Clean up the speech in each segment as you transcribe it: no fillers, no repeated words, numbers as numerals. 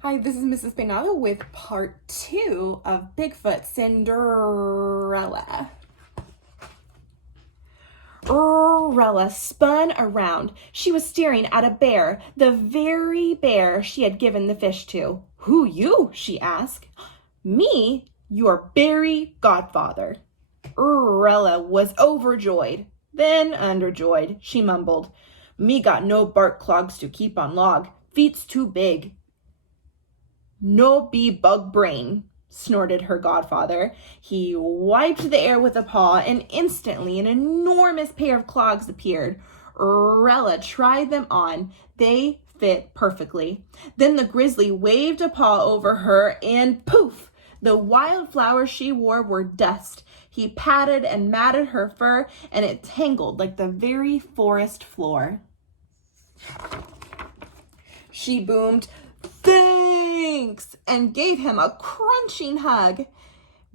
Hi, this is Mrs. Peinado with part 2 of Bigfoot, Cinderella. Cinderella spun around. She was staring at a bear, the very bear she had given the fish to. "Who you?" she asked. "Me, your berry godfather." Cinderella was overjoyed, then underjoyed. She mumbled, "Me got no bark clogs to keep on log. Feet's too big." "No be bug brain," snorted her godfather. He wiped the air with a paw, and instantly an enormous pair of clogs appeared. Rella tried them on. They fit perfectly. Then the grizzly waved a paw over her, and poof! The wild flowers she wore were dust. He patted and matted her fur, and it tangled like the very forest floor. She boomed, "Thanks," and gave him a crunching hug.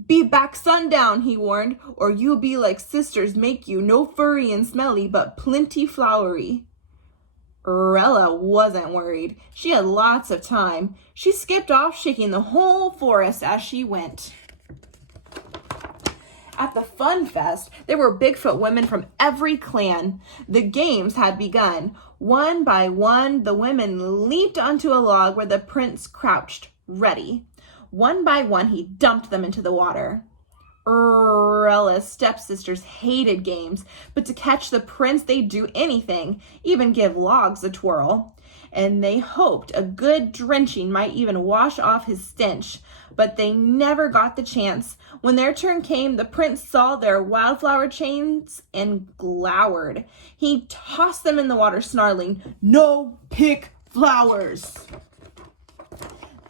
"Be back sundown," he warned, "or you'll be like sisters make you, no furry and smelly, but plenty flowery." Rella wasn't worried. She had lots of time. She skipped off, shaking the whole forest as she went. At the Fun Fest, there were Bigfoot women from every clan. The games had begun. One by one, the women leaped onto a log where the prince crouched, ready. One by one, he dumped them into the water. Rella's stepsisters hated games, but to catch the prince, they'd do anything, even give logs a twirl. And they hoped a good drenching might even wash off his stench, but they never got the chance. When their turn came, the prince saw their wildflower chains and glowered. He tossed them in the water, snarling, "No pick flowers."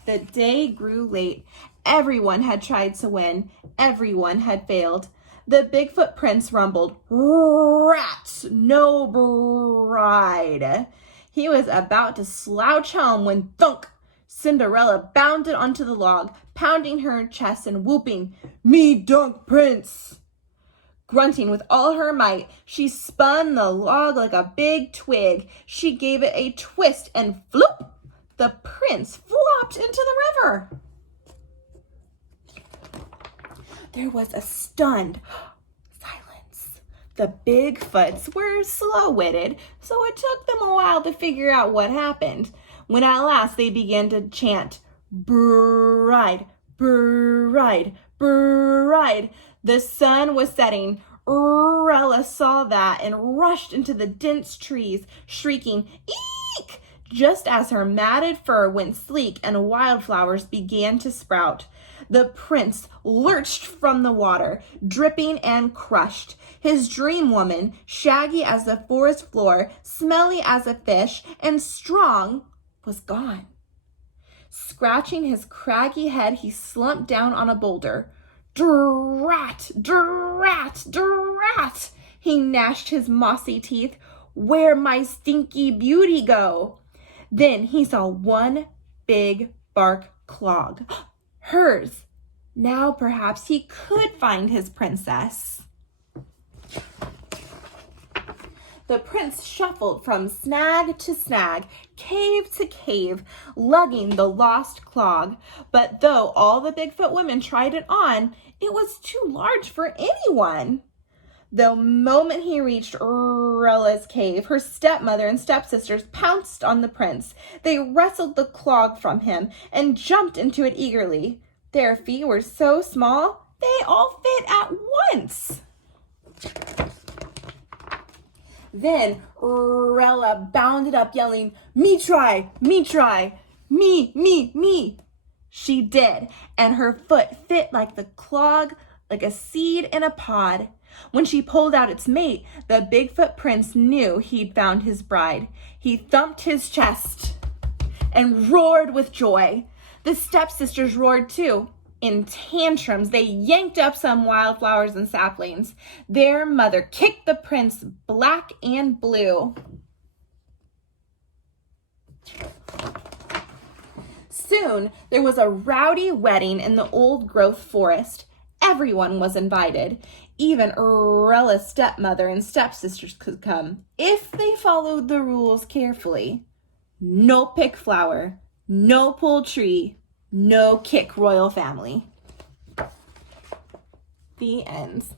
The day grew late. Everyone had tried to win. Everyone had failed. The Bigfoot prince rumbled, "Rats, no bride." He was about to slouch home when thunk! Cinderella bounded onto the log, pounding her chest and whooping, "Me dunk prince." Grunting with all her might, she spun the log like a big twig. She gave it a twist and floop! The prince flopped into the river. There was a stunned silence. The Bigfoots were slow-witted, so it took them a while to figure out what happened. When at last they began to chant, "Bride, bride, bride," the sun was setting. Rella saw that and rushed into the dense trees, shrieking, "Eek!" just as her matted fur went sleek and wildflowers began to sprout. The prince lurched from the water, dripping and crushed. His dream woman, shaggy as the forest floor, smelly as a fish, and strong, was gone. Scratching his craggy head, he slumped down on a boulder. "Drat, drat, drat!" He gnashed his mossy teeth. "Where'd my stinky beauty go?" Then he saw one big bark clog. Hers. Now perhaps he could find his princess. The prince shuffled from snag to snag, cave to cave, lugging the lost clog. But though all the Bigfoot women tried it on, it was too large for anyone. The moment he reached Rella's cave, her stepmother and stepsisters pounced on the prince. They wrestled the clog from him and jumped into it eagerly. Their feet were so small, they all fit at once. Then Rella bounded up, yelling, "Me try, me try, me, me, me." She did, and her foot fit like the clog, like a seed in a pod. When she pulled out its mate, the Bigfoot prince knew he'd found his bride. He thumped his chest and roared with joy. The stepsisters roared too. In tantrums, they yanked up some wildflowers and saplings. Their mother kicked the prince black and blue. Soon, there was a rowdy wedding in the old-growth forest. Everyone was invited. Even Rella's stepmother and stepsisters could come, if they followed the rules carefully. No pick flower, No pull tree, no kick royal family. The ends.